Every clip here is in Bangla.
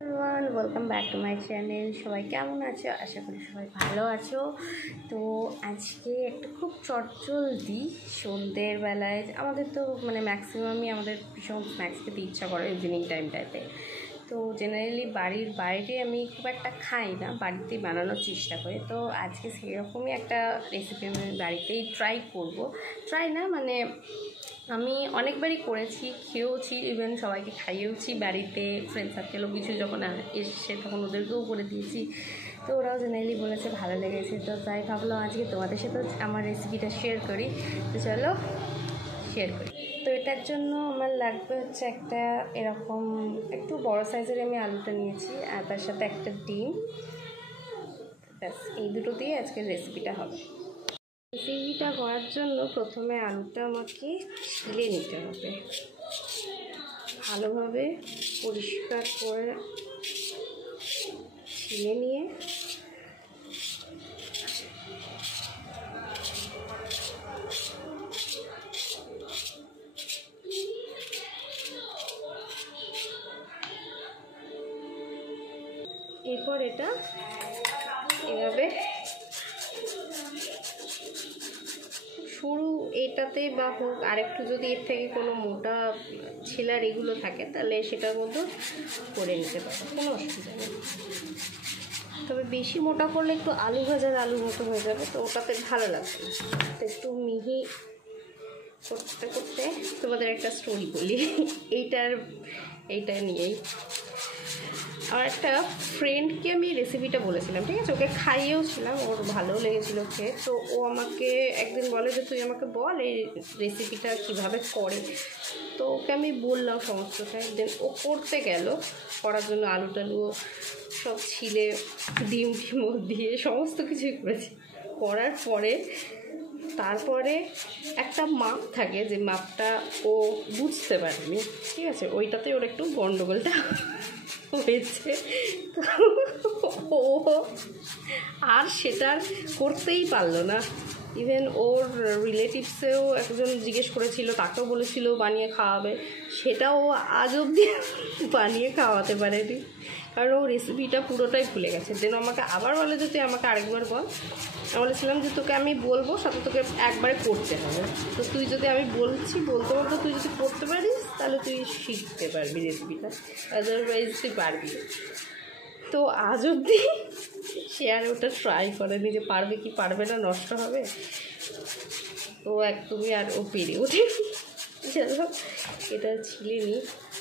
Everyone, welcome back to my channel. সবাই কেমন আছো? আশা করি সবাই ভালো আছো। তো আজকে একটা খুব চটজলদি সন্ধ্যের বেলায় আমাদের তো ম্যাক্সিমামই আমাদের ভীষণ স্ন্যাক্স খেতে ইচ্ছা করে ইভিনিং টাইমটাতে। তো জেনারেলি বাড়ির বাইরে আমি খুব একটা খাই না, বাড়িতেই বানানোর চেষ্টা করি। তো আজকে সেরকমই একটা রেসিপি আমি বাড়িতেই ট্রাই না আমি অনেকবারই করেছি, খেয়েওছি, ইভেন সবাইকে খাইয়েওছি বাড়িতে, ফ্রেন্ড সার্কেলও কিছু যখন এসছে তখন ওদেরকেও করে দিয়েছি। তো ওরাও জেনারেলি বলেছে ভালো লেগেছে। তো তাই ভাবলাম আজকে তোমাদের সাথেও আমার রেসিপিটা শেয়ার করি। তো চলো শেয়ার করি। তো এটার জন্য আমার লাগবে হচ্ছে একটা এরকম একটু বড় সাইজের আমি আলুটা নিয়েছি, আর তার সাথে একটা ডিম। ব্যাস এই দুটো দিয়ে আজকের রেসিপিটা হবে। রেসিপিটা করার জন্য প্রথমে আলুটা আমাকে ছিলে নিতে হবে, ভালোভাবে পরিষ্কার করে ছিলে নিয়ে এরপর এটা এভাবে সরু এটাতে বা হোক, আরেকটু যদি এর থেকে কোনো মোটা ছিলার এগুলো থাকে তাহলে সেটার মধ্যে করে নিতে পারো, কোনো অসুবিধা নেই। তবে বেশি মোটা করলে একটু আলু ভাজার আলুর মতো হয়ে যাবে, তো ওটাতে ভালো লাগবে না। তো একটু মিহি করতে করতে তোমাদের একটা স্টোরি বলি এইটা নিয়েই। আমার একটা ফ্রেন্ডকে আমি রেসিপিটা বলেছিলাম, ঠিক আছে, ওকে খাইয়েও ছিলাম, ওর ভালোও লেগেছিলো খেয়ে। তো ও আমাকে একদিন বলে যে তুই আমাকে বল এই রেসিপিটা কীভাবে করে। তো ওকে আমি বললাম সমস্তটাই। দেন ও করতে গেল, করার জন্য আলু টালুও সব ছিলে ডিম দিয়ে সমস্ত কিছুই করেছি। করার পরে তারপরে একটা মাপ থাকে, যে মাপটা ও বুঝতে পারেনি, ঠিক আছে, ওইটাতে ওর একটু গন্ডগোলটা হয়েছে। ও আর সেটা করতেই পারলো না। ইভেন ওর রিলেটিভসেও একজন জিজ্ঞেস করেছিল, তাকেও বলেছিল বানিয়ে খাওয়াবে, সেটাও আজ অবধি বানিয়ে খাওয়াতে পারেনি, কারণ ও রেসিপিটা পুরোটাই ভুলে গেছে। দেন আমাকে আবার বলে যে তুই আমাকে আরেকবার বল। আমি বলেছিলাম যে তোকে আমি বলবো, সাথে তোকে একবারে করতে হবে। তো তুই যদি আমি বলতে বলতে তুই যদি করতে পারিস তাহলে তুই শিখতে পারবি রেসিপিটা, আদারওয়াইজ তুই পারবি। তো আজ অবধি সে আর ওটা ট্রাই করেনি যে পারবে কি পারবে না, নষ্ট হবে। ও একদমই আর ও পেরে ওঠে। চলো এটা ছিলে নি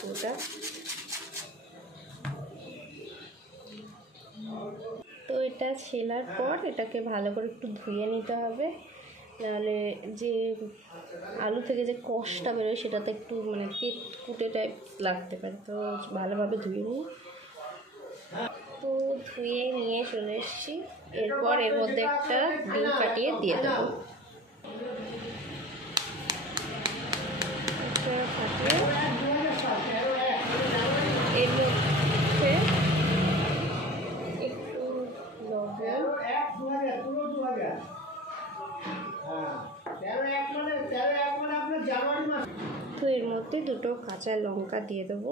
ওটা। তো এটা ছেলার পর এটাকে ভালো করে একটু ধুয়ে নিতে হবে, নাহলে যে আলু থেকে যে কষটা বেরোয় সেটাতে একটু তেতকুটে টাইপ লাগতে পারে। তো ভালোভাবে ধুয়ে নিই। তো ধুয়ে নিয়ে চলে এসেছি। এরপর এর মধ্যে একটা ডিম ফাটিয়ে দিয়ে দেবো। ফাটিয়ে এর মধ্যে একটু লবণ, তো এর মধ্যে দুটো কাঁচা লঙ্কা দিয়ে দেবো।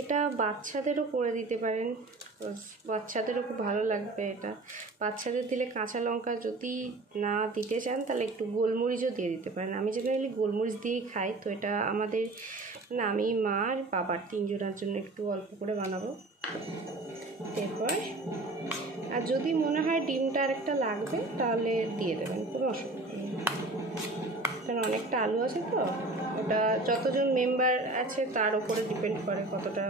এটা বাচ্চাদেরও করে দিতে পারেন, বাচ্চাদেরও খুব ভালো লাগবে এটা। বাচ্চাদের দিলে কাঁচা লঙ্কা যদি না দিতে চান তাহলে একটু গোলমরিচও দিয়ে দিতে পারেন। আমি জেনারেলি গোলমরিচ দিয়েই খাই। তো এটা আমাদের আমি, মা আর বাবার তিনজনের জন্য একটু অল্প করে বানাবো। এরপর আর যদি মনে হয় ডিমটা আর একটা লাগবে তাহলে দিয়ে দেবেন, কোনো অসুবিধা নেই, কারণ অনেকটা আলু আছে। তো ওটা যতজন মেম্বার আছে তার উপরে ডিপেন্ড করে কতটা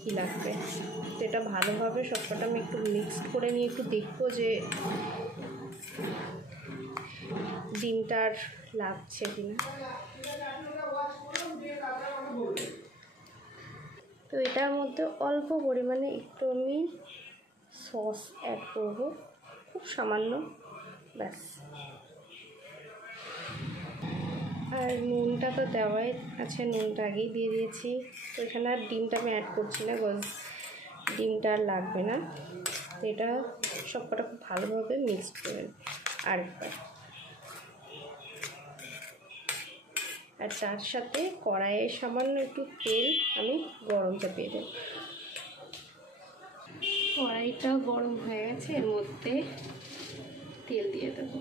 কী লাগবে। তো এটা ভালোভাবে সবকটা আমি একটু মিক্সড করে নিয়ে একটু দেখবো যে ডিমটার লাগছে কিনা। তো এটার মধ্যে অল্প পরিমাণে একটু আমি সস অ্যাড করবো, খুব সামান্য, ব্যাস। আর নুনটা তো দেওয়াই আছে, নুনটা আগেই দিয়ে দিয়েছি। তো এখানে আর ডিমটা আমি অ্যাড করছি না, বিকজ ডিমটা আর লাগবে না। তো এটা সবকটা খুব ভালোভাবে মিক্সড করে আরেকবার। আর তার সাথে কড়াইয়ে সামান্য একটু তেল আমি গরম চাপিয়ে দেব। কড়াইটা গরম হয়ে গেছে, এর মধ্যে তেল দিয়ে দেবো।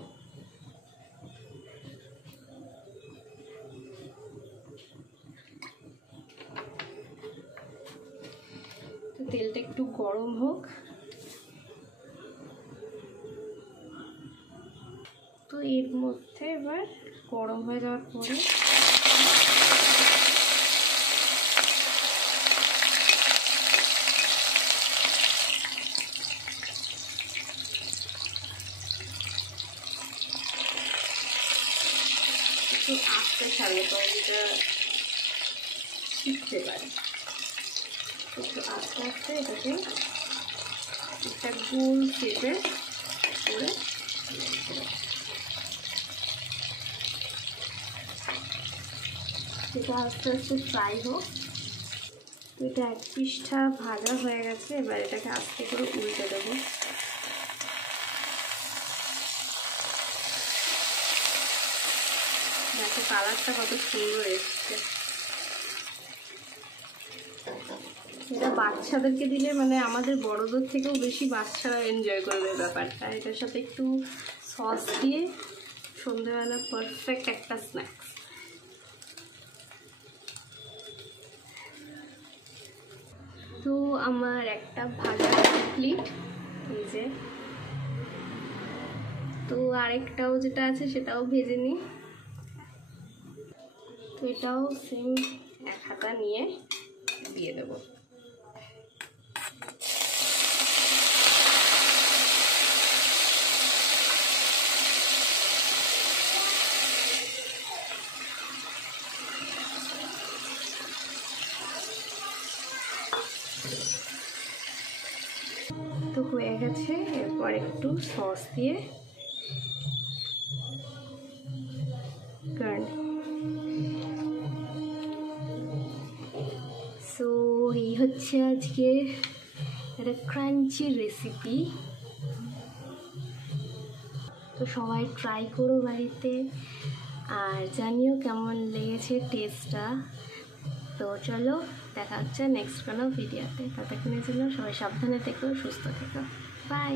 তো তেলটা একটু গরম হোক। তো এর মধ্যে এবার গরম হয়ে যাওয়ার পরে একটু আস্তে ছাড়বো, তো এটা শিখতে পারে। একটু আস্তে আস্তে এটাকে একটা গোল শেপে করে এটা আস্তে আস্তে ফ্রাই হোক। তো এটা এক পিসটা ভাজা হয়ে গেছে, এবার এটাকে আস্তে করে উল্টে দেবো। দেখো কালারটা কত সুন্দর এসছে। এটা বাচ্চাদেরকে দিলে মানে আমাদের বড়দের থেকেও বেশি বাচ্চারা এনজয় করবে ব্যাপারটা। এটার সাথে একটু সস দিয়ে সন্ধ্যেবেলা পারফেক্ট একটা স্ন্যাক্স। তো আমার একটা ভাজা কমপ্লিট, এই যে। তো আরেকটাও যেটা আছে সেটাও ভেজে নিই। তো এটাও সেম এক হাতা নিয়ে দিয়ে দেবো। তো হয়ে গেছে, এরপর একটু সস দিয়ে সো এই হচ্ছে আজকে একটা ক্রাঞ্চি রেসিপি। তো সবাই ট্রাই করো বাড়িতে, আর জানিও কেমন লেগেছে টেস্টটা। তো চলো দেখা হচ্ছে নেক্সট কোনো ভিডিওতে। ততক্ষণের জন্য সবাই সাবধানে থেকো, সুস্থ থেকো, বাই।